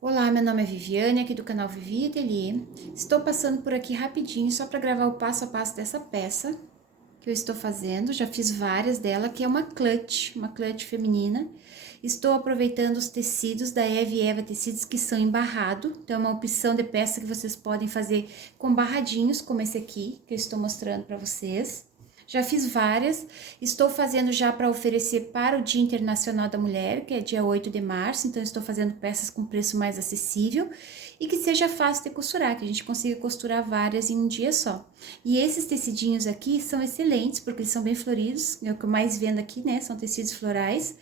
Olá, meu nome é Viviane, aqui do canal Vivi Ateliê. Estou passando por aqui rapidinho só para gravar o passo a passo dessa peça que eu estou fazendo. Já fiz várias dela, que é uma clutch feminina. Estou aproveitando os tecidos da Eve Eva Tecidos que são em barrado. Então, é uma opção de peça que vocês podem fazer com barradinhos, como esse aqui, que eu estou mostrando para vocês. Já fiz várias, estou fazendo já para oferecer para o Dia Internacional da Mulher, que é dia 8 de março, então estou fazendo peças com preço mais acessível e que seja fácil de costurar, que a gente consiga costurar várias em um dia só. E esses tecidinhos aqui são excelentes, porque eles são bem floridos, é o que eu mais vendo aqui, né, são tecidos florais.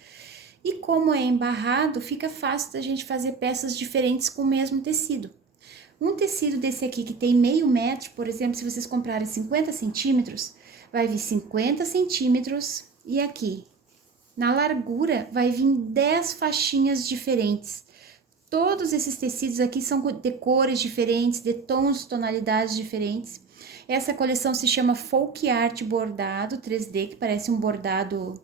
E como é embarrado, fica fácil da gente fazer peças diferentes com o mesmo tecido. Um tecido desse aqui que tem meio metro, por exemplo, se vocês comprarem 50 centímetros, vai vir 50 centímetros e aqui, na largura, vai vir 10 faixinhas diferentes. Todos esses tecidos aqui são de cores diferentes, de tons, tonalidades diferentes. Essa coleção se chama Folk Art Bordado 3D, que parece um bordado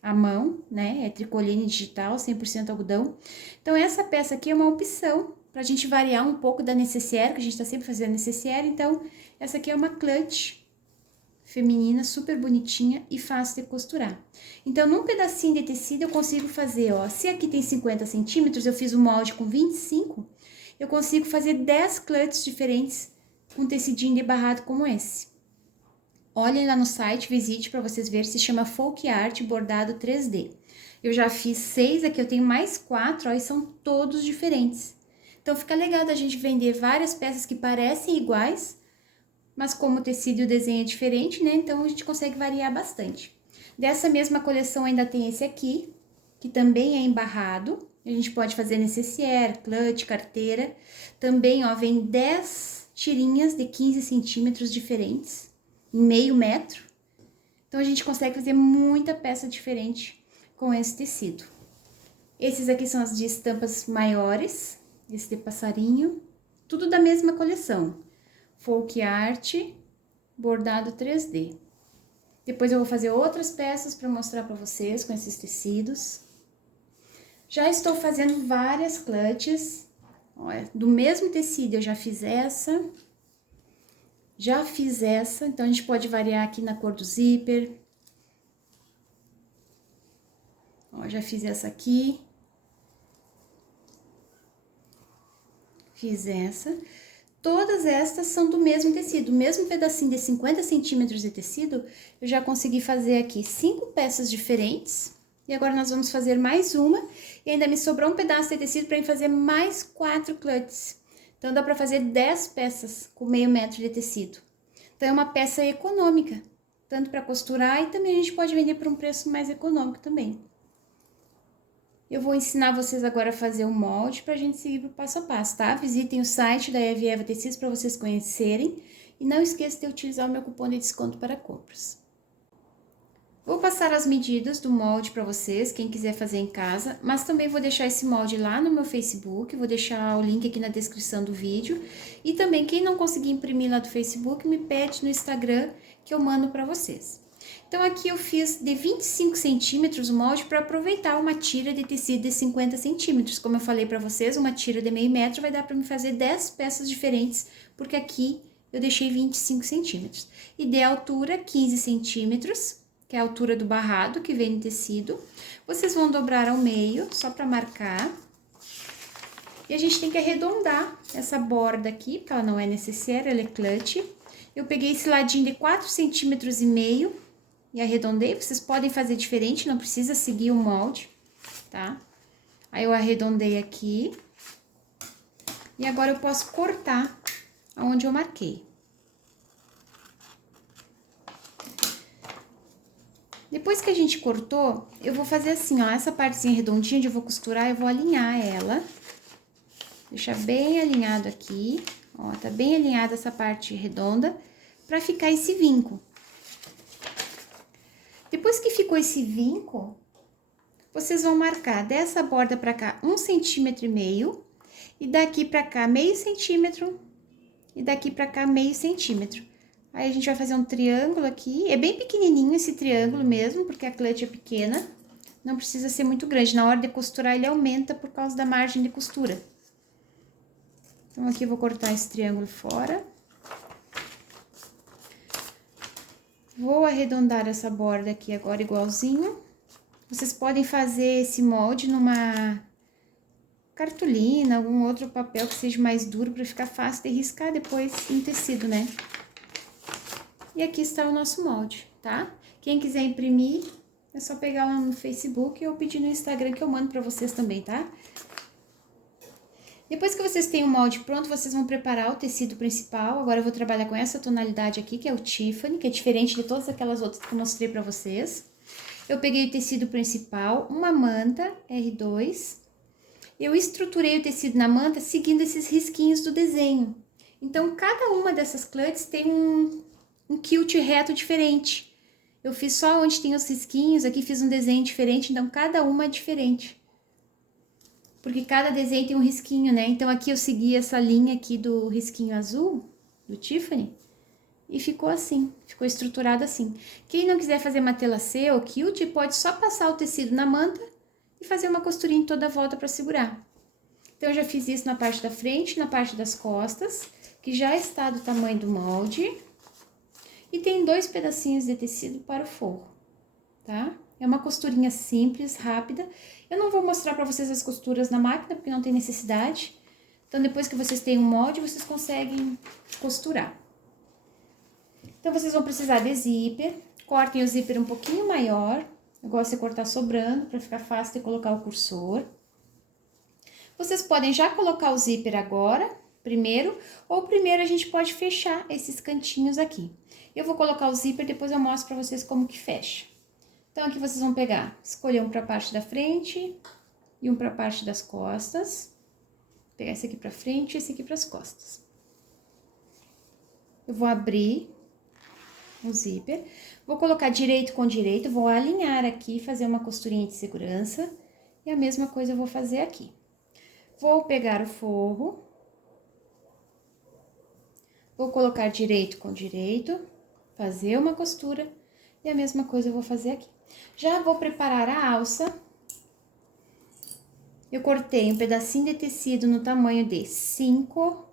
à mão, né? É tricoline digital, 100% algodão. Então, essa peça aqui é uma opção para a gente variar um pouco da necessaire, que a gente tá sempre fazendo necessaire. Então, essa aqui é uma clutch feminina, super bonitinha e fácil de costurar. Então, num pedacinho de tecido eu consigo fazer, ó, se aqui tem 50 centímetros, eu fiz o molde com 25, eu consigo fazer 10 clutches diferentes com tecidinho de barrado como esse. Olhem lá no site, visite para vocês verem, se chama Folk Art Bordado 3D. Eu já fiz 6, aqui eu tenho mais 4, ó, e são todos diferentes. Então, fica legal da gente vender várias peças que parecem iguais, mas como o tecido e o desenho é diferente, né? Então, a gente consegue variar bastante. Dessa mesma coleção ainda tem esse aqui, que também é embarrado. A gente pode fazer necessaire, clutch, carteira. Também, ó, vem 10 tirinhas de 15 centímetros diferentes, em meio metro. Então, a gente consegue fazer muita peça diferente com esse tecido. Esses aqui são as de estampas maiores, esse de passarinho, tudo da mesma coleção. Folk Art, bordado 3D. Depois eu vou fazer outras peças para mostrar para vocês com esses tecidos. Já estou fazendo várias clutches. Olha, do mesmo tecido eu já fiz essa. Já fiz essa, então a gente pode variar aqui na cor do zíper. Ó, já fiz essa aqui. Fiz essa. Todas estas são do mesmo tecido, o mesmo pedacinho de 50 centímetros de tecido, eu já consegui fazer aqui 5 peças diferentes. E agora nós vamos fazer mais uma, e ainda me sobrou um pedaço de tecido para fazer mais 4 clutches. Então, dá para fazer 10 peças com meio metro de tecido. Então, é uma peça econômica, tanto para costurar e também a gente pode vender por um preço mais econômico também. Eu vou ensinar vocês agora a fazer o molde para a gente seguir pro passo a passo, tá? Visitem o site da Eve Eva Tecidos para vocês conhecerem. E não esqueça de utilizar o meu cupom de desconto para compras. Vou passar as medidas do molde para vocês, quem quiser fazer em casa. Mas também vou deixar esse molde lá no meu Facebook, vou deixar o link aqui na descrição do vídeo. E também, quem não conseguir imprimir lá do Facebook, me pede no Instagram que eu mando para vocês. Então, aqui eu fiz de 25 centímetros o molde para aproveitar uma tira de tecido de 50 centímetros. Como eu falei para vocês, uma tira de meio metro vai dar para me fazer 10 peças diferentes, porque aqui eu deixei 25 centímetros. E de altura, 15 centímetros, que é a altura do barrado que vem no tecido. Vocês vão dobrar ao meio, só para marcar. E a gente tem que arredondar essa borda aqui, porque ela não é necessária, ela é clutch. Eu peguei esse ladinho de 4,5 centímetros e arredondei. Vocês podem fazer diferente, não precisa seguir o molde, tá? Aí eu arredondei aqui. E agora eu posso cortar aonde eu marquei. Depois que a gente cortou, eu vou fazer assim, ó, essa partezinha redondinha onde eu vou costurar, eu vou alinhar ela. Deixar bem alinhado aqui, ó, tá bem alinhada essa parte redonda, pra ficar esse vinco. Depois que ficou esse vinco, vocês vão marcar dessa borda pra cá 1,5 centímetro e daqui pra cá meio centímetro e daqui pra cá meio centímetro. Aí a gente vai fazer um triângulo aqui, é bem pequenininho esse triângulo mesmo, porque a clutch é pequena, não precisa ser muito grande. Na hora de costurar ele aumenta por causa da margem de costura. Então, aqui eu vou cortar esse triângulo fora. Vou arredondar essa borda aqui agora igualzinho. Vocês podem fazer esse molde numa cartolina, algum outro papel que seja mais duro para ficar fácil de riscar depois em tecido, né? E aqui está o nosso molde, tá? Quem quiser imprimir, é só pegar lá no Facebook ou pedir no Instagram que eu mando para vocês também, tá? Depois que vocês têm o molde pronto, vocês vão preparar o tecido principal. Agora eu vou trabalhar com essa tonalidade aqui, que é o Tiffany, que é diferente de todas aquelas outras que eu mostrei pra vocês. Eu peguei o tecido principal, uma manta R2. Eu estruturei o tecido na manta seguindo esses risquinhos do desenho. Então, cada uma dessas clutches tem um quilt reto diferente. Eu fiz só onde tem os risquinhos, aqui fiz um desenho diferente, então cada uma é diferente. Porque cada desenho tem um risquinho, né? Então, aqui eu segui essa linha aqui do risquinho azul, do Tiffany, e ficou assim, ficou estruturado assim. Quem não quiser fazer matelassê ou quilt, pode só passar o tecido na manta e fazer uma costurinha em toda a volta para segurar. Então, eu já fiz isso na parte da frente, na parte das costas, que já está do tamanho do molde. E tem 2 pedacinhos de tecido para o forro, tá? É uma costurinha simples, rápida. Eu não vou mostrar para vocês as costuras na máquina, porque não tem necessidade. Então, depois que vocês têm um molde, vocês conseguem costurar. Então, vocês vão precisar de zíper. Cortem o zíper um pouquinho maior. Eu gosto de cortar sobrando, para ficar fácil de colocar o cursor. Vocês podem já colocar o zíper agora, primeiro, ou primeiro a gente pode fechar esses cantinhos aqui. Eu vou colocar o zíper, depois eu mostro para vocês como que fecha. Então, aqui vocês vão pegar, escolher um para a parte da frente e um para a parte das costas. Vou pegar esse aqui para frente e esse aqui para as costas. Eu vou abrir o zíper, vou colocar direito com direito, vou alinhar aqui, fazer uma costurinha de segurança. E a mesma coisa eu vou fazer aqui. Vou pegar o forro, vou colocar direito com direito, fazer uma costura. E a mesma coisa eu vou fazer aqui. Já vou preparar a alça. Eu cortei um pedacinho de tecido no tamanho de 5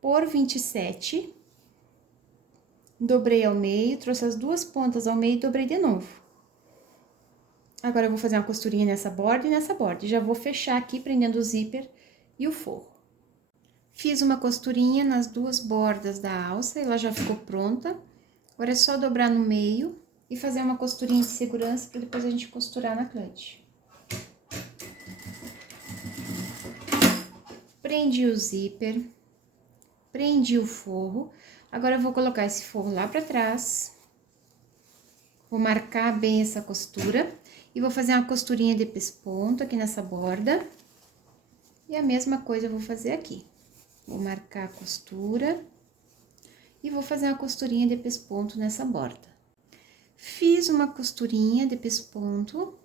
por 27. Dobrei ao meio, trouxe as 2 pontas ao meio e dobrei de novo. Agora, eu vou fazer uma costurinha nessa borda e nessa borda. E já vou fechar aqui, prendendo o zíper e o forro. Fiz uma costurinha nas 2 bordas da alça, ela já ficou pronta. Agora, é só dobrar no meio e fazer uma costurinha de segurança para depois a gente costurar na clutch. Prendi o zíper, prendi o forro. Agora, eu vou colocar esse forro lá pra trás. Vou marcar bem essa costura e vou fazer uma costurinha de pesponto aqui nessa borda. E a mesma coisa eu vou fazer aqui. Vou marcar a costura e vou fazer uma costurinha de pesponto nessa borda. Fiz uma costurinha de pesponto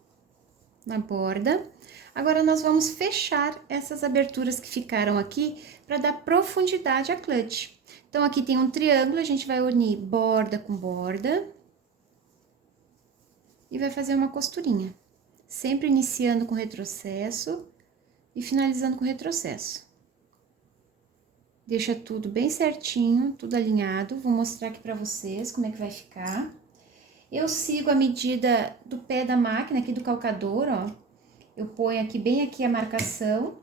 na borda. Agora, nós vamos fechar essas aberturas que ficaram aqui para dar profundidade à clutch. Então, aqui tem um triângulo, a gente vai unir borda com borda. E vai fazer uma costurinha. Sempre iniciando com retrocesso e finalizando com retrocesso. Deixa tudo bem certinho, tudo alinhado. Vou mostrar aqui pra vocês como é que vai ficar. Eu sigo a medida do pé da máquina, aqui do calcador, ó. Eu ponho aqui, bem aqui a marcação.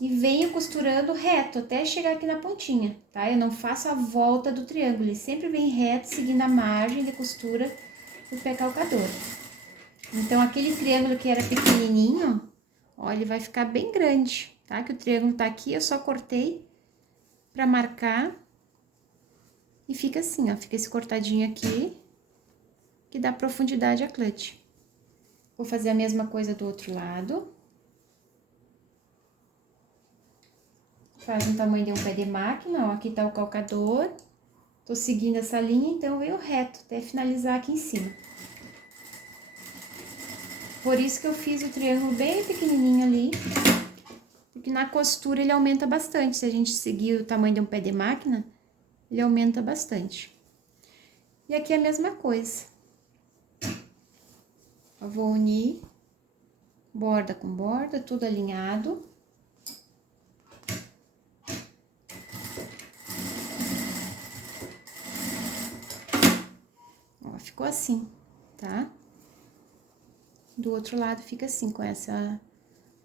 E venho costurando reto, até chegar aqui na pontinha, tá? Eu não faço a volta do triângulo, ele sempre vem reto, seguindo a margem de costura do pé calcador. Então, aquele triângulo que era pequenininho, ó, ele vai ficar bem grande, tá? Que o triângulo tá aqui, eu só cortei pra marcar. E fica assim, ó, fica esse cortadinho aqui, que dá profundidade à clutch. Vou fazer a mesma coisa do outro lado. Faz um tamanho de um pé de máquina, ó, aqui tá o calcador. Tô seguindo essa linha, então eu venho reto até finalizar aqui em cima. Por isso que eu fiz o triângulo bem pequenininho ali, porque na costura ele aumenta bastante. Se a gente seguir o tamanho de um pé de máquina, ele aumenta bastante. E aqui é a mesma coisa. Eu vou unir borda com borda, tudo alinhado. ficou assim, tá? Do outro lado fica assim, com essa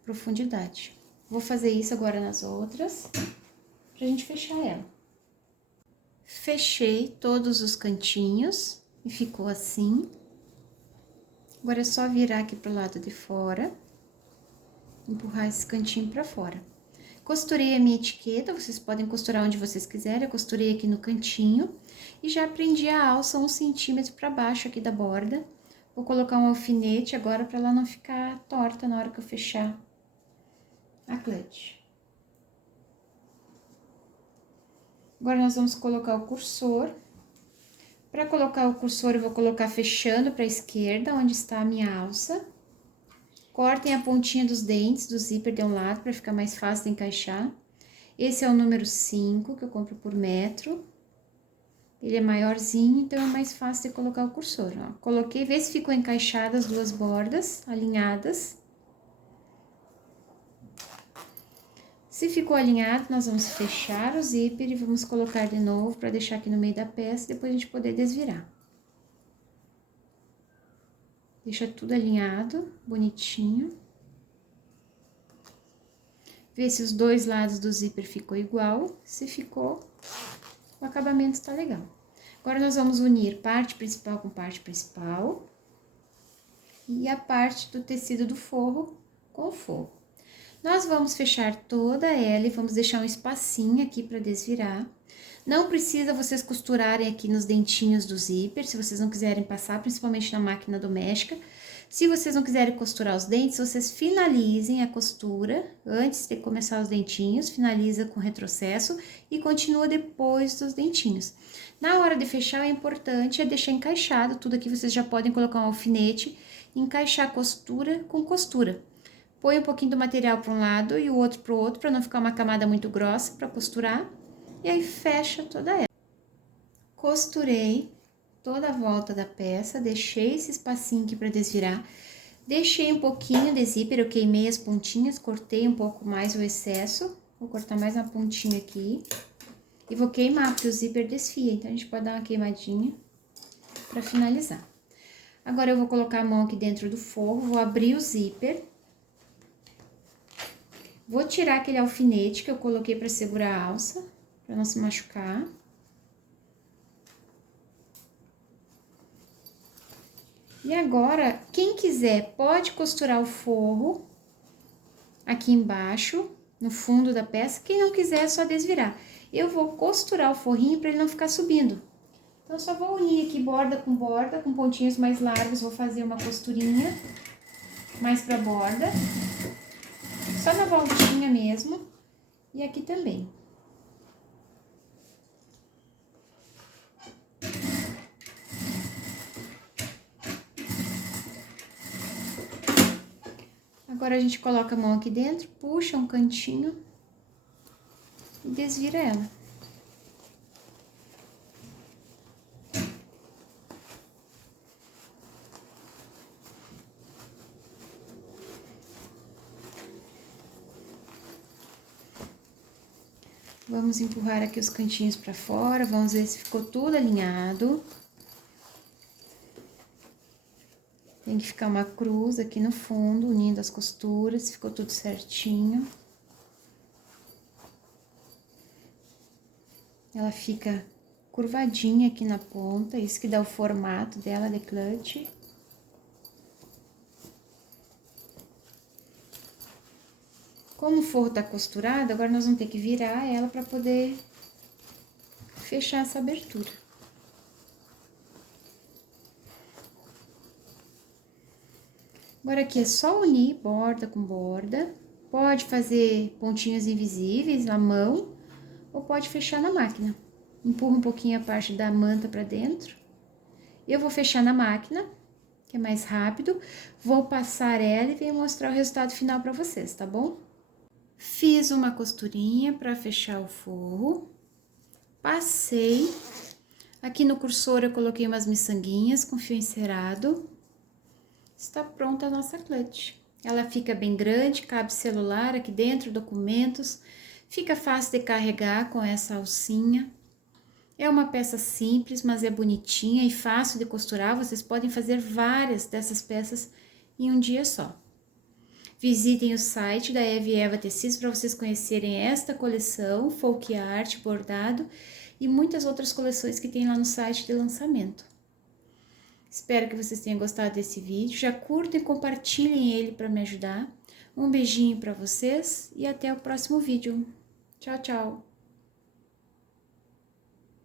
profundidade. Vou fazer isso agora nas outras, pra gente fechar ela. Fechei todos os cantinhos e ficou assim. Agora é só virar aqui pro lado de fora, empurrar esse cantinho pra fora. Costurei a minha etiqueta, vocês podem costurar onde vocês quiserem, eu costurei aqui no cantinho. E já prendi a alça 1 centímetro pra baixo aqui da borda. Vou colocar um alfinete agora pra ela não ficar torta na hora que eu fechar a clutch. Agora, nós vamos colocar o cursor. Para colocar o cursor, eu vou colocar fechando para a esquerda, onde está a minha alça. Cortem a pontinha dos dentes do zíper de um lado, para ficar mais fácil de encaixar. Esse é o número 5, que eu compro por metro. Ele é maiorzinho, então é mais fácil de colocar o cursor, ó. Coloquei, vê se ficou encaixada as duas bordas, alinhadas. Se ficou alinhado, nós vamos fechar o zíper e vamos colocar de novo para deixar aqui no meio da peça e depois a gente poder desvirar. Deixa tudo alinhado, bonitinho. Vê se os dois lados do zíper ficou igual. Se ficou, o acabamento está legal. Agora, nós vamos unir parte principal com parte principal. E a parte do tecido do forro com o forro. Nós vamos fechar toda ela e vamos deixar um espacinho aqui para desvirar. Não precisa vocês costurarem aqui nos dentinhos do zíper, se vocês não quiserem passar, principalmente na máquina doméstica. Se vocês não quiserem costurar os dentes, vocês finalizem a costura antes de começar os dentinhos, finaliza com retrocesso e continua depois dos dentinhos. Na hora de fechar, o importante é deixar encaixado, tudo aqui vocês já podem colocar um alfinete e encaixar costura com costura. Põe um pouquinho do material para um lado e o outro para o outro, para não ficar uma camada muito grossa para costurar. E aí, fecha toda ela. Costurei toda a volta da peça, deixei esse espacinho aqui para desvirar. Deixei um pouquinho de zíper, eu queimei as pontinhas, cortei um pouco mais o excesso. Vou cortar mais uma pontinha aqui. E vou queimar, porque o zíper desfia, então a gente pode dar uma queimadinha para finalizar. Agora, eu vou colocar a mão aqui dentro do forro, vou abrir o zíper. Vou tirar aquele alfinete que eu coloquei para segurar a alça, para não se machucar. E agora, quem quiser pode costurar o forro aqui embaixo, no fundo da peça. Quem não quiser é só desvirar. Eu vou costurar o forrinho para ele não ficar subindo. Então, só vou unir aqui borda, com pontinhos mais largos. Vou fazer uma costurinha mais pra borda. Só na voltinha mesmo, e aqui também. Agora, a gente coloca a mão aqui dentro, puxa um cantinho e desvira ela. Vamos empurrar aqui os cantinhos pra fora, vamos ver se ficou tudo alinhado. Tem que ficar uma cruz aqui no fundo, unindo as costuras, ficou tudo certinho. Ela fica curvadinha aqui na ponta, isso que dá o formato dela de clutch. Como o forro tá costurado, agora nós vamos ter que virar ela para poder fechar essa abertura. Agora aqui é só unir borda com borda. Pode fazer pontinhos invisíveis na mão ou pode fechar na máquina. Empurra um pouquinho a parte da manta para dentro. Eu vou fechar na máquina, que é mais rápido. Vou passar ela e venho mostrar o resultado final para vocês, tá bom? Fiz uma costurinha para fechar o forro, passei, aqui no cursor eu coloquei umas miçanguinhas com fio encerado, está pronta a nossa clutch. Ela fica bem grande, cabe celular aqui dentro, documentos, fica fácil de carregar com essa alcinha. É uma peça simples, mas é bonitinha e fácil de costurar. Vocês podem fazer várias dessas peças em um dia só. Visitem o site da Eve Eva Tecidos para vocês conhecerem esta coleção, folk art, bordado e muitas outras coleções que tem lá no site de lançamento. Espero que vocês tenham gostado desse vídeo. Já curtem e compartilhem ele para me ajudar. Um beijinho para vocês e até o próximo vídeo. Tchau, tchau!